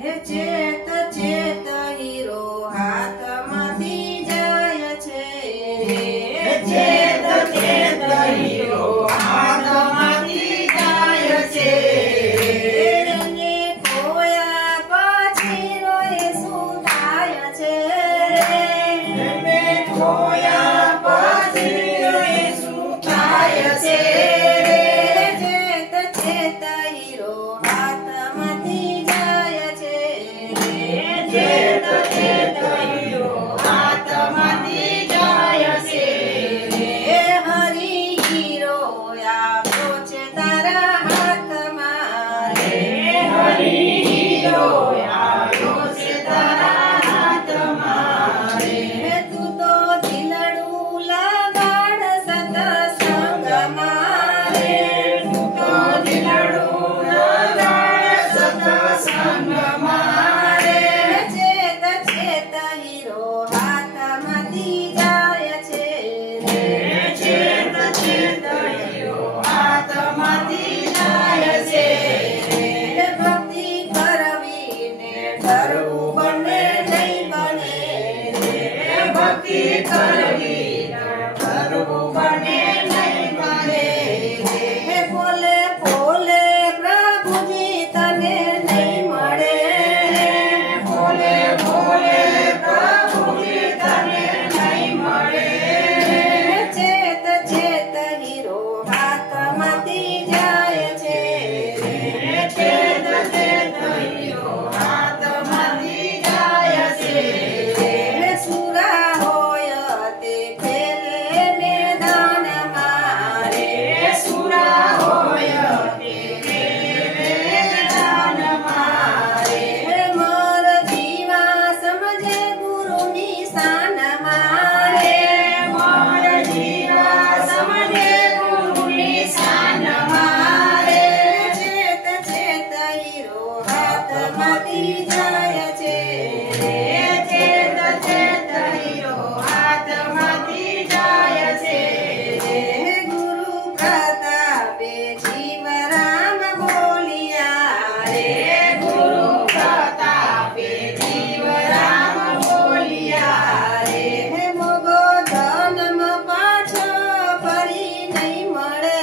હે ચેત ચેત હીરો હાથમાંથી જાય છે ચેત ચેત હીરો હાથમાંથી જાય છે એને ખોયા પછી રોએ શું થાય છે એને ખોયા પછી રોએ શું થાય છે ચેત ચેત હીરો હાથમાંથી જાય છે ચેત ચેત હીરો હાથમાંથી જાય છે હે હરી હીરો આવ્યો છે તારા હાથમાં હે હરી હીરો આવ્યો છે તારા હાથમાં હે તું તો દિલડું લગાડ સત્સંગમાં તું તો દિલડું લગાડ સત્સંગમાં ચેત ચેત હીરો હાથમાંથી જાય છે ચેત ચેત હીરો હાથમાંથી જાય છે ભક્તિ કરવી ને ડરવું બંને નહીં બને ભક્તિ કરવી કરવું બને નહીં બને હે બોલે બોલે પ્રભુજી તને નહીં મળે બોલે બોલે પ્રભુજી તને નહીં મળે ચેત ચેત હીરો હાથમાંથી જાય છે ચેત ચેત હીરો હાથમાંથી જાય છે હે સુરા હોય તે ફેરે મેદાન મારે સુરા હોય તે મેદાન મારે હે મોર જીવા સમજે ગુરુની શાન મારે મોર જીવા સમજે ગુરુની શાન મારે ચેત ચેત હીરો હાથમાંથી જાય છે ચેત ચેત હીરો હાથમાંથી જાય છે હે ગુરુ પ્રતાપે જીવ રામ બોલિયા રે ગુરુ પ્રતાપે જીવ રામ બોલિયા રે હે મોગો જન્મ પાછો ફરી નહીં મળે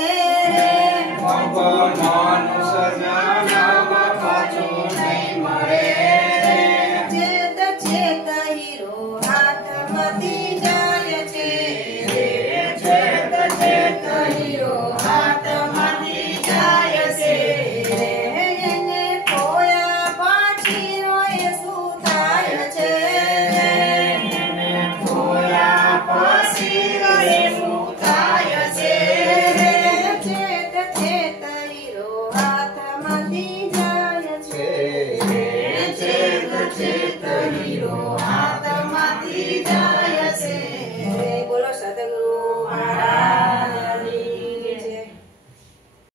મનુષ્ય જન્મ પાછો નહીં મળે ચેત ચેત હીરો હાથમાંથી જાય છે ચેત ચેત હીરો હાથમાંથી જાય છે એને ખોયા પછી રોએ શું થાય છે એને ખોયા પછી રોએ શું થાય છે ચેત ચેત હીરો હાથમાંથી જાય છે ચેત ચેત હીરો